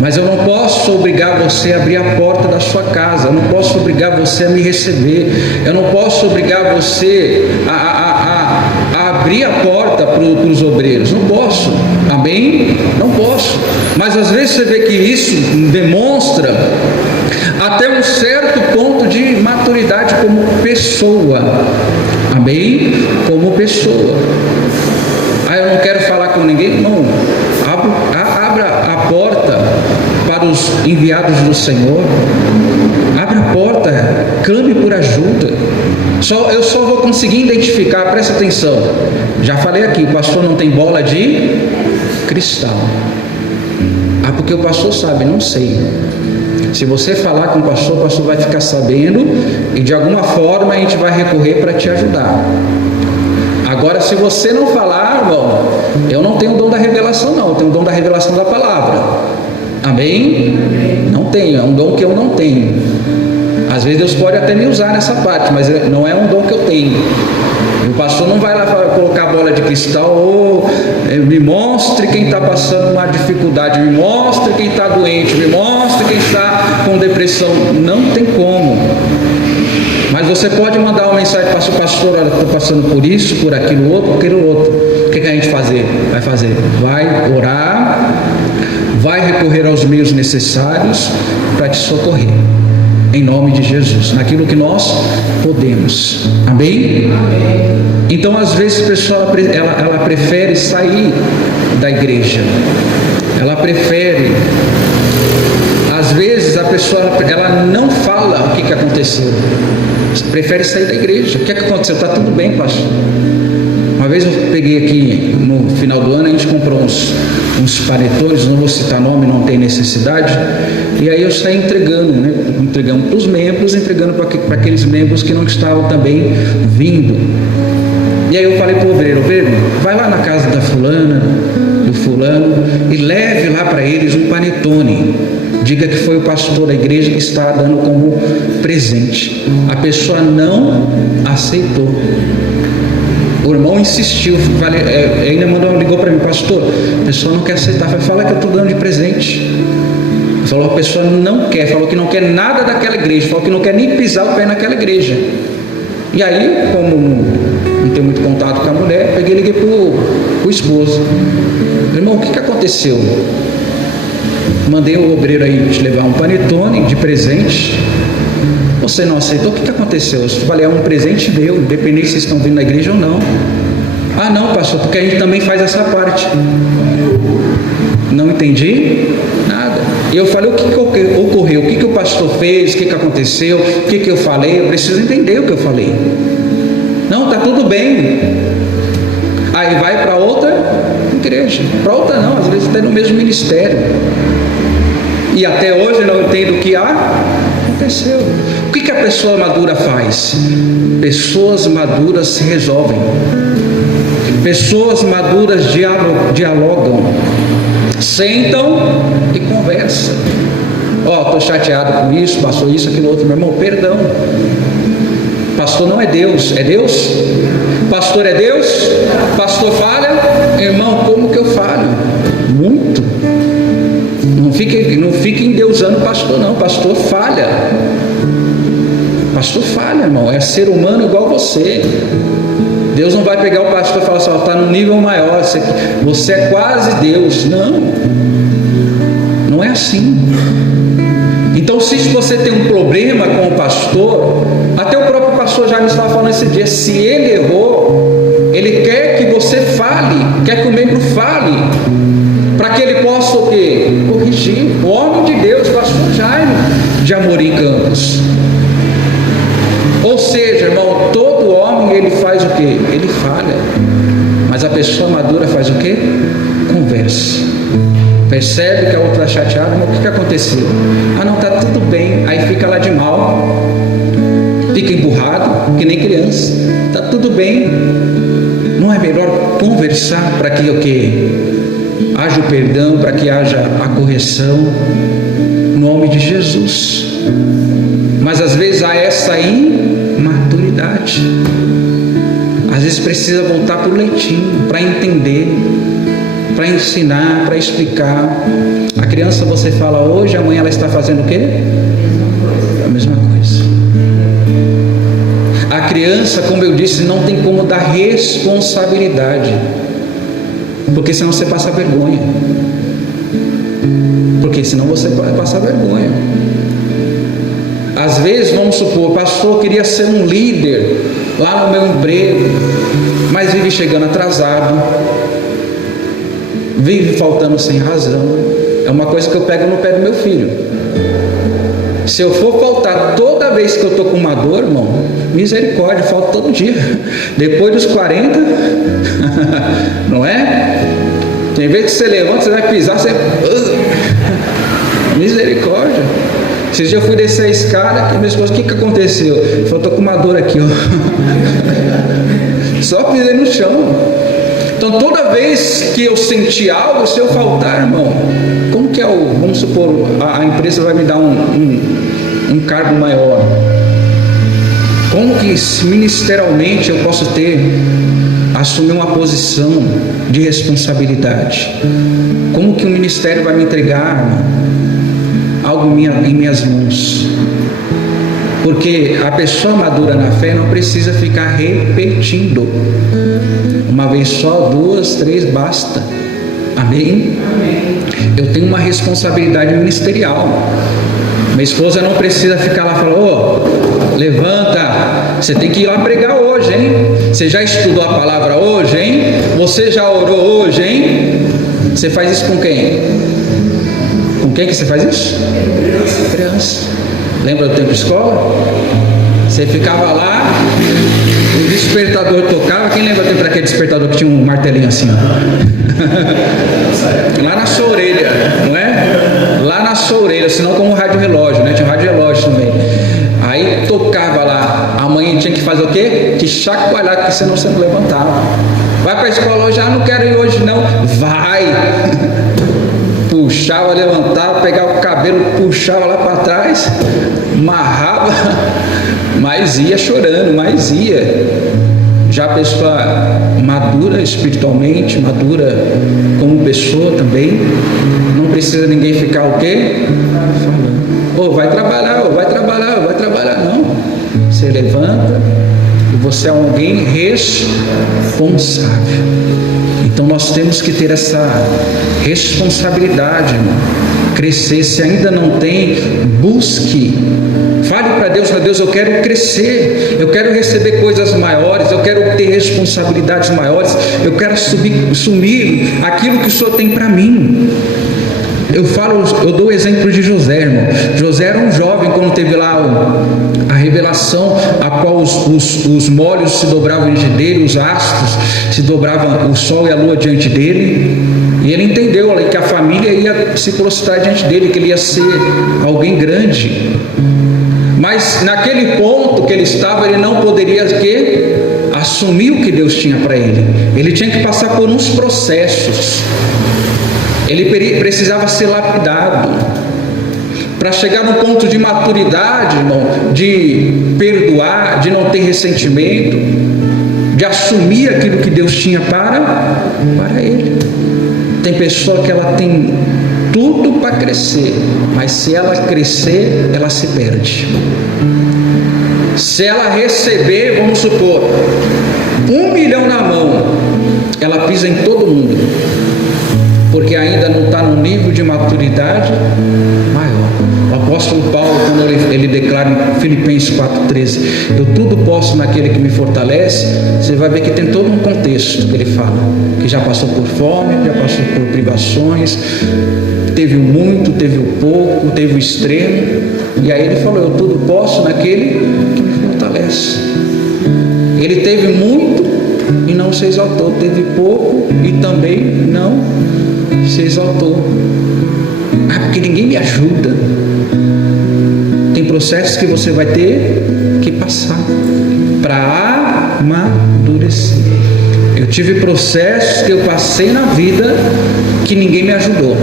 mas eu não posso obrigar você a abrir a porta da sua casa, eu não posso obrigar você a me receber, eu não posso obrigar você a abrir a porta para os obreiros, não posso, amém? Não posso, mas às vezes você vê que isso demonstra até um certo ponto de maturidade como pessoa, amém? Como pessoa. Eu não quero falar com ninguém, não. Abra a porta para os enviados do Senhor. Abra a porta, clame por ajuda. Eu só vou conseguir identificar, presta atenção. Já falei aqui, o pastor não tem bola de cristal. Porque o pastor sabe, não sei. Se você falar com o pastor vai ficar sabendo e de alguma forma a gente vai recorrer para te ajudar. Agora, se você não falar, irmão, eu não tenho o dom da revelação, não, eu tenho o dom da revelação da palavra. Amém? Não tenho, é um dom que eu não tenho. Às vezes Deus pode até me usar nessa parte, mas não é um dom que eu tenho. O pastor não vai lá colocar a bola de cristal, ou me mostre quem está passando uma dificuldade, me mostre quem está doente, me mostre quem está com depressão. Não tem como. Mas você pode mandar uma mensagem para o pastor: olha, estou passando por isso, por aquilo outro. O que a gente vai fazer? Vai orar, vai recorrer aos meios necessários para te socorrer. Em nome de Jesus, naquilo que nós podemos. Amém? Então, às vezes, a pessoa ela prefere sair da igreja. Ela prefere. Às vezes, a pessoa ela não fala o que aconteceu. Prefere sair da igreja. O que aconteceu? Está tudo bem, pastor. Uma vez eu peguei aqui, no final do ano, a gente comprou uns panetones, não vou citar nome, não tem necessidade. E aí eu saí entregando, né? Entregando para os membros, entregando para aqueles membros que não estavam também vindo. E aí eu falei para o obreiro, vai lá na casa da fulana, do fulano, e leve lá para eles um panetone. Diga que foi o pastor da igreja que está dando como presente. A pessoa não aceitou. O irmão insistiu, ainda ligou para mim, pastor, a pessoa não quer aceitar. Fala que eu estou dando de presente. Falou, a pessoa não quer, falou que não quer nada daquela igreja, falou que não quer nem pisar o pé naquela igreja. E aí, como não tenho muito contato com a mulher, peguei e liguei para o esposo. Irmão, o que aconteceu? Mandei o obreiro aí te levar um panetone de presente. Você não aceitou? O que aconteceu? Eu falei, é um presente meu, independente se vocês estão vindo na igreja ou não. Ah, não, pastor, porque a gente também faz essa parte. Não entendi nada. E eu falei, o que ocorreu? O que o pastor fez? O que aconteceu? O que eu falei? Eu preciso entender o que eu falei. Não, tá tudo bem. Aí vai para outra igreja. Para outra não, às vezes até no mesmo ministério. E até hoje não entendo o que aconteceu. O que a pessoa madura faz? Pessoas maduras se resolvem. Pessoas maduras dialogam. Sentam e conversam. Estou chateado com isso, passou isso, aquilo outro. Meu irmão, perdão. Pastor não é Deus, é Deus? Pastor é Deus? Pastor falha? Irmão, como que eu falho? Muito. Não fique endeusando o pastor, não. Pastor falha. Pastor falha, irmão. É ser humano igual você. Deus não vai pegar o pastor e falar assim, está num nível maior, você é quase Deus. Não é assim. Então, se você tem um problema com o pastor, até o próprio pastor já me estava falando esse dia, se ele errou, ele quer que você fale, quer que o membro fale, para que ele possa o quê? Corrigir. O homem de Deus, pastor Jaime de Amorim Campos. Ou seja, irmão, todo homem ele faz o quê? Ele falha. Mas a pessoa madura faz o quê? Conversa. Percebe que a outra está chateada, mas o que aconteceu? Ah, não, está tudo bem. Aí fica lá de mal, fica emburrado, que nem criança. Está tudo bem. Não é melhor conversar para que o quê? Haja o perdão, para que haja a correção, no nome de Jesus. Mas às vezes há essa imaturidade. Às vezes precisa voltar para o leitinho, para entender, para ensinar, para explicar. A criança você fala hoje, amanhã ela está fazendo o quê? A mesma coisa. A criança, como eu disse, não tem como dar responsabilidade, porque senão você passa vergonha. Porque senão você vai passar vergonha. Às vezes, vamos supor, o pastor queria ser um líder lá no meu emprego, mas vive chegando atrasado, vive faltando sem razão. É uma coisa que eu pego no pé do meu filho. Se eu for faltar toda vez que eu estou com uma dor, irmão, misericórdia, falta todo dia. Depois dos 40, não é? Tem vez que você levanta, você vai pisar, você... Misericórdia. Esses dias eu fui descer a escada, e minha esposa, o que aconteceu? Eu falei, estou com uma dor aqui, ó. Só pisei no chão. Então toda vez que eu sentir algo, se eu faltar, irmão, como que é vamos supor, a empresa vai me dar um cargo maior. Como que ministerialmente eu posso assumir uma posição de responsabilidade? Como que o ministério vai me entregar, irmão, algo em minhas mãos? Porque a pessoa madura na fé não precisa ficar repetindo. Uma vez só, 2, 3, basta. Amém? Eu tenho uma responsabilidade ministerial. Minha esposa não precisa ficar lá falando, levanta, você tem que ir lá pregar hoje, hein? Você já estudou a palavra hoje, hein? Você já orou hoje, hein? Você faz isso com quem? Com quem que você faz isso? Criança. Lembra do tempo de escola? Você ficava lá, o despertador tocava. Quem lembra do tempo daquele despertador que tinha um martelinho assim? Lá na sua orelha, não é? Lá na sua orelha, senão como rádio relógio, né? Tinha um rádio relógio também. Aí tocava lá, a mãe tinha que fazer o quê? Que chacoalhar, porque senão você não levantava. Vai para a escola hoje? Ah, não quero ir hoje não. Vai! Puxava, levantava, pegava o cabelo, puxava lá para trás, amarrava, mas ia chorando, mas ia. Já a pessoa madura espiritualmente, madura como pessoa também, não precisa ninguém ficar o quê? Falando, vai trabalhar, vai trabalhar, vai trabalhar. Não, você levanta e você é alguém responsável. Então nós temos que ter essa responsabilidade, irmão. Crescer, se ainda não tem, busque. Fale para Deus, meu Deus, eu quero crescer, eu quero receber coisas maiores, eu quero ter responsabilidades maiores, eu quero assumir aquilo que o Senhor tem para mim. Eu dou o exemplo de José, irmão. José era um jovem quando teve lá a revelação, a qual os molhos se dobravam diante dele, os astros se dobravam, o sol e a lua diante dele, e ele entendeu que a família ia se prostrar diante dele, que ele ia ser alguém grande. Mas naquele ponto que ele estava, ele não poderia assumir o que Deus tinha para ele. Ele tinha que passar por uns processos. Ele precisava ser lapidado para chegar no ponto de maturidade, irmão, de perdoar, de não ter ressentimento, de assumir aquilo que Deus tinha para ele. Tem pessoa que ela tem tudo para crescer, mas se ela crescer, ela se perde. Se ela receber, vamos supor, 1 milhão na mão, ela pisa em todo mundo, porque ainda não está no nível de maturidade maior. O apóstolo Paulo, quando ele declara em Filipenses 4,13, eu tudo posso naquele que me fortalece, você vai ver que tem todo um contexto que ele fala, que já passou por fome, já passou por privações, teve o muito, teve o pouco, teve o extremo, e aí ele falou, eu tudo posso naquele que me fortalece. Ele teve muito e não se exaltou, teve pouco e também não se exaltou. Porque ninguém me ajuda. Tem processos que você vai ter que passar para amadurecer. Eu tive processos que eu passei na vida que ninguém me ajudou.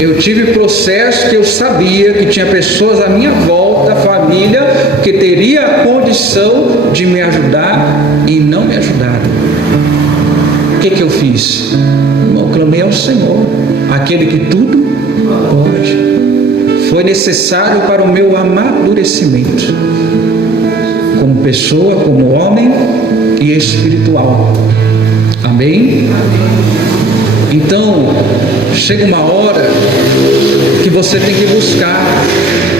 Eu tive processos que eu sabia que tinha pessoas à minha volta, família, que teria a condição de me ajudar e não me ajudaram. O que eu fiz? Eu clamei ao Senhor, aquele que tudo pode. Foi necessário para o meu amadurecimento, como pessoa, como homem e espiritual. Amém? Então, chega uma hora que você tem que buscar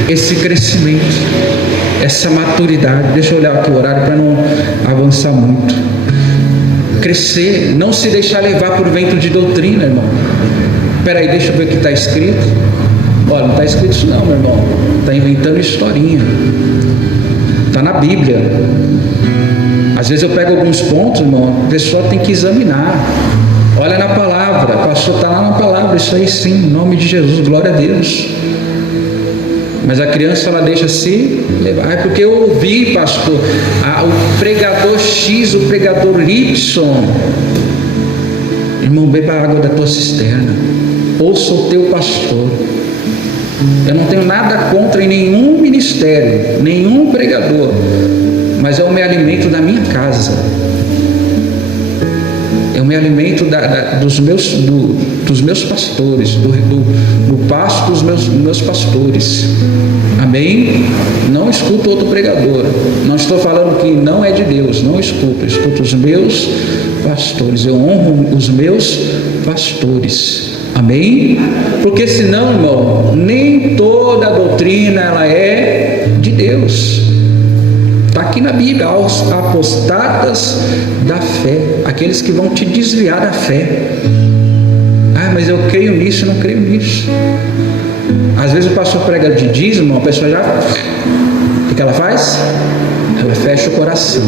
esse crescimento, essa maturidade. Deixa eu olhar aqui o horário para não avançar muito. Crescer, não se deixar levar por vento de doutrina, irmão. Espera aí, deixa eu ver o que está escrito. Olha, não está escrito isso não, meu irmão. Está inventando historinha. Está na Bíblia. Às vezes eu pego alguns pontos, irmão, a pessoa tem que examinar. Olha na palavra, pastor, está lá na palavra, isso aí sim, em nome de Jesus, glória a Deus. Mas a criança, ela deixa se levar. É porque eu ouvi, pastor, o pregador X, o pregador Y. Irmão, beba a água da tua cisterna. Ouça o teu pastor. Eu não tenho nada contra em nenhum ministério, nenhum pregador, mas eu me alimento da minha casa. Eu me alimento dos meus pastores, do pasto dos meus pastores. Amém? Não escuto outro pregador. Não estou falando que não é de Deus. Não escuto. Escuto os meus pastores. Eu honro os meus pastores. Amém? Porque senão, irmão, nem toda a doutrina ela é de Deus. Está aqui na Bíblia, aos apostatas da fé, aqueles que vão te desviar da fé. Mas eu creio nisso, eu não creio nisso. Às vezes o pastor prega de dízimo, a pessoa já, o que ela faz? Ela fecha o coração.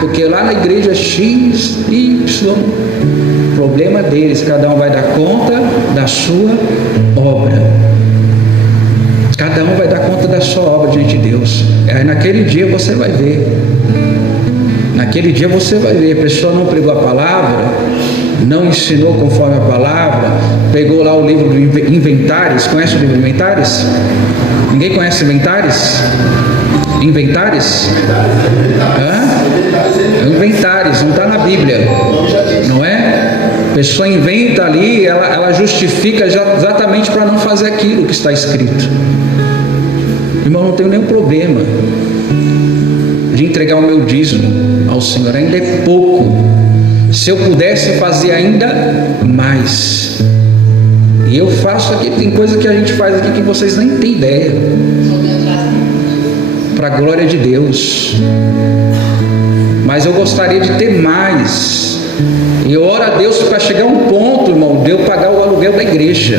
Porque lá na igreja X, Y, problema deles, cada um vai dar conta da sua obra. Cada um vai dar conta da sua obra diante de Deus. Aí naquele dia você vai ver. Naquele dia você vai ver. A pessoa não pregou a palavra, não ensinou conforme a palavra, pegou lá o livro de Inventares. Conhece o livro de Inventares? Ninguém conhece Inventares? Inventares? Inventares, não está na Bíblia, não é? A pessoa inventa ali, ela justifica exatamente para não fazer aquilo que está escrito. Irmão, não tenho nenhum problema de entregar o meu dízimo ao Senhor, ainda é pouco. Se eu pudesse fazer ainda mais, e eu faço aqui, tem coisa que a gente faz aqui que vocês nem têm ideia, para a glória de Deus. Mas eu gostaria de ter mais, e eu oro a Deus para chegar a um ponto, irmão, de eu pagar o aluguel da igreja.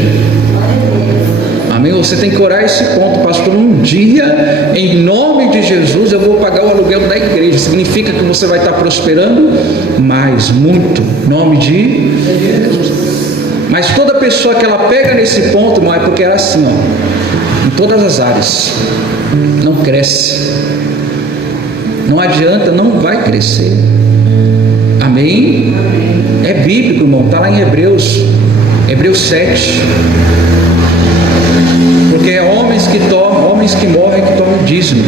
Amém? Você tem que orar esse ponto, pastor. Um dia, em nome de Jesus, eu vou pagar o aluguel da igreja. Significa que você vai estar prosperando mais, muito, em nome de Jesus. Mas toda pessoa que ela pega nesse ponto, irmão, é porque era assim, ó, em todas as áreas, não cresce. Não adianta, não vai crescer. Amém? É bíblico, irmão, está lá em Hebreus 7. Porque é homens que morrem que tomam dízimo,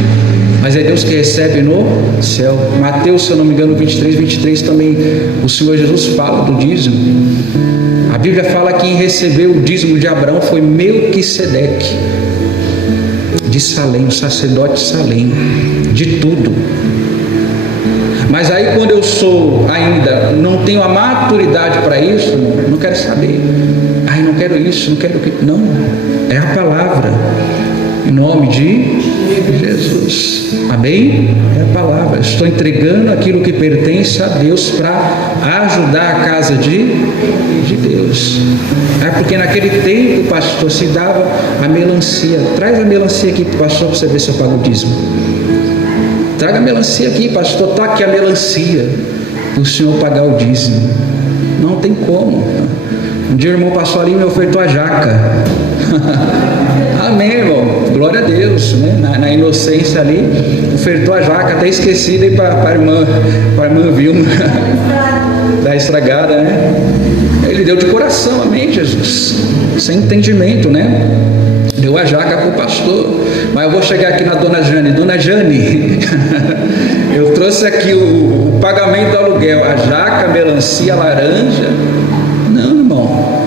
mas é Deus que recebe no céu. Mateus, se eu não me engano, 23 também, o Senhor Jesus fala do dízimo. A Bíblia fala que quem recebeu o dízimo de Abraão foi Melquisedeque, de Salém, o sacerdote de Salém, de tudo. Mas aí quando eu sou ainda, não tenho a maturidade para isso, não quero saber. Ai, não quero isso, não quero aquilo. Não, é a palavra, em nome de Jesus. Amém? É a palavra. Estou entregando aquilo que pertence a Deus para ajudar a casa de Deus. É porque naquele tempo, pastor, se dava a melancia. Traz a melancia aqui, pastor, para você ver se eu pago o dízimo. Traga a melancia aqui, pastor, está aqui a melancia, para o senhor pagar o dízimo. Não tem como. Um dia o irmão passou ali e me ofertou a jaca. Amém, irmão, glória a Deus, né? Na inocência ali, ofertou a jaca, até esquecida, e para a irmã Vilma, da estragada, né? Ele deu de coração, amém, Jesus, sem entendimento, né? Deu a jaca para o pastor. Mas eu vou chegar aqui na dona Jane. Dona Jane, eu trouxe aqui o pagamento do aluguel, a jaca, a melancia, a laranja. Não, irmão,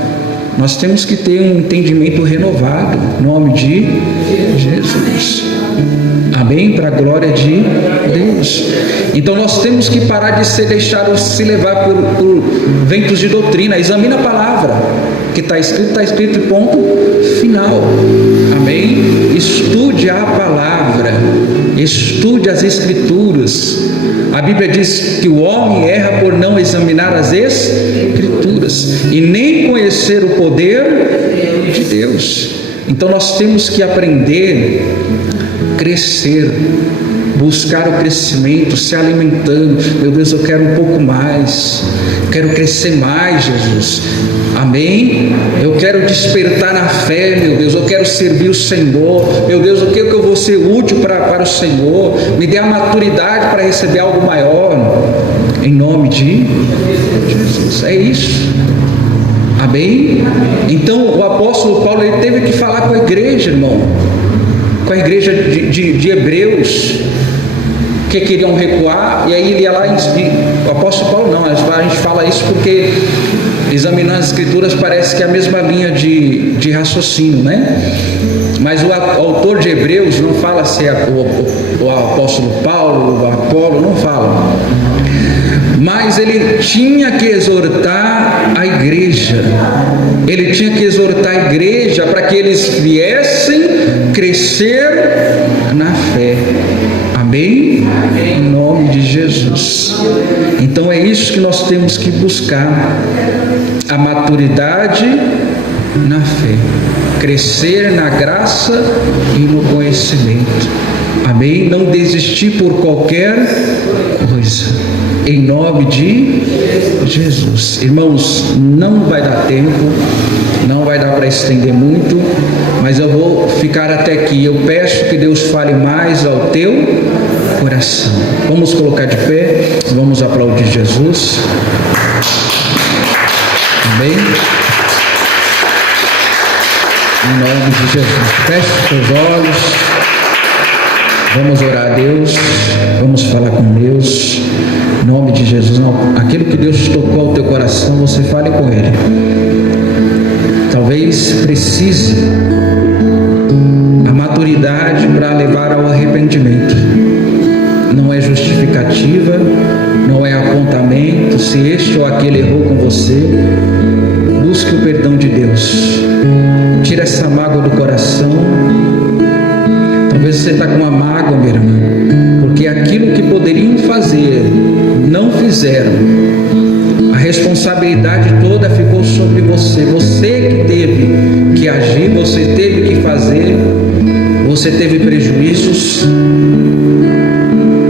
nós temos que ter um entendimento renovado, em nome de Jesus. Amém? Para a glória de Deus. Então nós temos que parar de se levar por ventos de doutrina. Examina a palavra que está escrito, ponto final. Amém? Estude a palavra, estude as escrituras. A Bíblia diz que o homem erra por não examinar as escrituras e nem conhecer o poder de Deus. Então nós temos que aprender, crescer, buscar o crescimento, se alimentando. Meu Deus, eu quero um pouco mais, quero crescer mais, Jesus. Amém? Eu quero despertar na fé, meu Deus, eu quero servir o Senhor. Meu Deus, o que eu vou ser útil para o Senhor? Me dê a maturidade para receber algo maior, em nome de Jesus. É isso. Amém? Então o apóstolo Paulo, ele teve que falar com a igreja, irmão, com a igreja de Hebreus, que queriam recuar. E aí ele ia lá, o apóstolo Paulo não, a gente fala isso porque examinando as escrituras parece que é a mesma linha de raciocínio, né? Mas o autor de Hebreus não fala se é o apóstolo Paulo, o Apolo, não fala. Mas ele tinha que exortar a igreja. Ele tinha que exortar a igreja para que eles viessem crescer na fé. Amém? Em nome de Jesus. Então é isso que nós temos que buscar: a maturidade na fé, crescer na graça e no conhecimento. Amém? Não desistir por qualquer coisa. em nome de Jesus. Irmãos, não vai dar tempo, não vai dar para estender muito, mas eu vou ficar até aqui. Eu peço que Deus fale mais ao teu coração. Vamos colocar de pé, vamos aplaudir Jesus. Amém? Em nome de Jesus. Feche seus olhos. Vamos orar a Deus. Vamos falar com Deus. Em nome de Jesus. Aquilo que Deus tocou ao teu coração, você fale com Ele. Talvez precise a maturidade para levar ao arrependimento. Não é justificativa, não é apontamento. Se este ou aquele errou com você, busque o perdão de Deus. Tira essa mágoa do coração. Talvez você está com uma mágoa, minha irmã, porque aquilo que poderiam fazer, não fizeram. A responsabilidade toda ficou sobre você. Você que teve que agir, você teve que fazer, você teve prejuízos.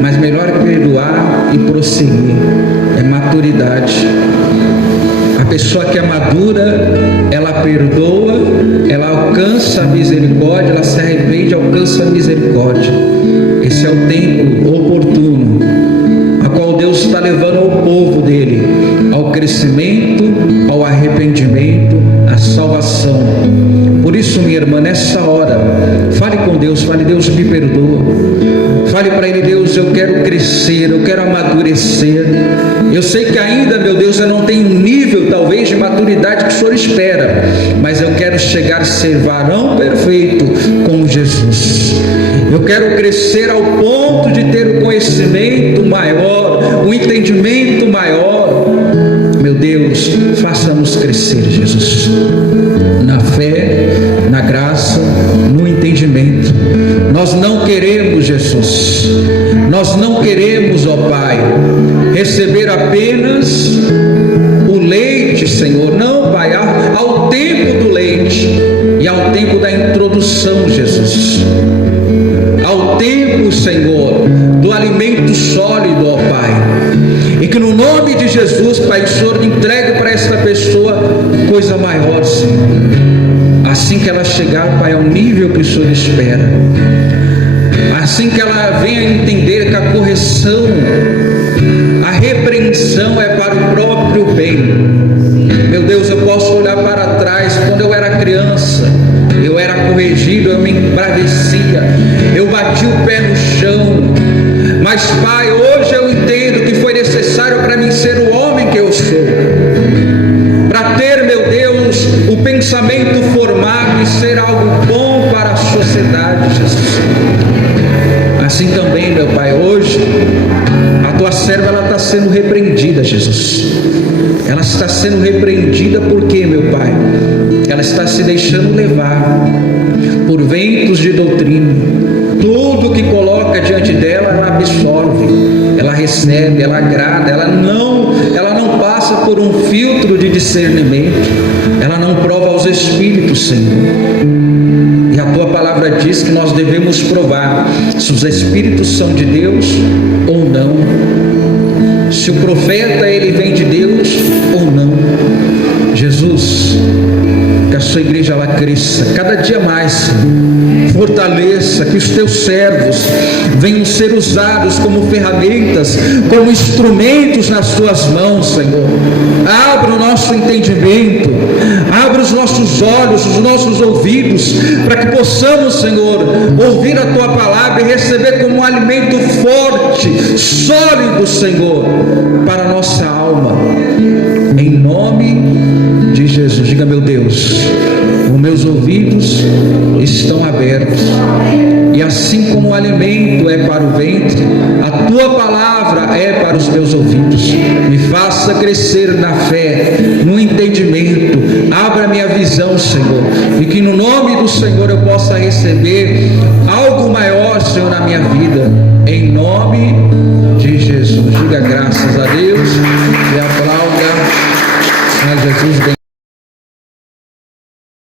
Mas melhor é perdoar e prosseguir. É maturidade. A pessoa que é madura, ela perdoa, ela alcança a misericórdia, ela se arrepende, alcança a misericórdia. Esse é o tempo oportuno, a qual Deus está levando ao povo dele, ao crescimento, ao arrependimento, à salvação. Por isso, minha irmã, nessa hora, fale com Deus, fale: Deus, me perdoa. Fale para Ele: Deus, eu quero crescer, eu quero amadurecer. Eu sei que ainda, meu Deus, eu não tenho um nível, talvez, de maturidade que o Senhor espera, mas eu quero chegar a ser varão perfeito como Jesus. Eu quero crescer ao ponto de ter um conhecimento maior, um entendimento maior. Meu Deus, faça-nos crescer, Jesus, na fé, na graça, no entendimento. Nós não queremos, Jesus, nós não queremos, ó Pai, receber apenas o leite, Senhor. Não, Pai, ao tempo do leite e ao tempo da introdução, Jesus. Ao tempo, Senhor, do alimento sólido, ó Pai. E que no nome de Jesus, Pai, o Senhor entregue para esta pessoa coisa maior, Senhor. Assim que ela chegar, Pai, ao nível que o Senhor espera. Assim que ela venha entender que a correção, a repreensão é para o próprio bem. Meu Deus, eu posso olhar para trás, quando eu era criança, eu era corrigido, eu me embravecia, eu bati o pé no chão. Mas, Pai, hoje eu entendo que foi necessário para mim ser o homem que eu sou, para ter, meu Deus, o pensamento formado e ser algo bom para a sociedade, Jesus. Assim também, meu Pai, hoje a tua serva, ela está sendo repreendida, Jesus. Ela está sendo repreendida porque, meu Pai, ela está se deixando levar por ventos de doutrina. Tudo que coloca diante dela, ela absorve, ela recebe, ela agrada, ela não passa por um filtro de discernimento, ela não prova os espíritos, Senhor. E a tua palavra diz que nós devemos provar se os espíritos são de Deus ou não, se o profeta ele vem de Deus ou não. Jesus, que a sua igreja ela cresça cada dia mais, Senhor. Fortaleça, que os teus servos venham ser usados como ferramentas, como instrumentos nas tuas mãos, Senhor. Abra o nosso entendimento, abra os nossos olhos, os nossos ouvidos, para que possamos, Senhor, ouvir a tua palavra e receber como um alimento forte, sólido, Senhor, para a nossa alma. Em nome de Jesus. Diga: meu Deus, os meus ouvidos estão abertos, e assim como o alimento é para o ventre, a tua palavra é para os meus ouvidos. Me faça crescer na fé, no entendimento. Abra minha visão, Senhor, e que no nome do Senhor eu possa receber algo maior, Senhor, na minha vida, em nome de Jesus. Diga graças a Deus e aplauda a Jesus.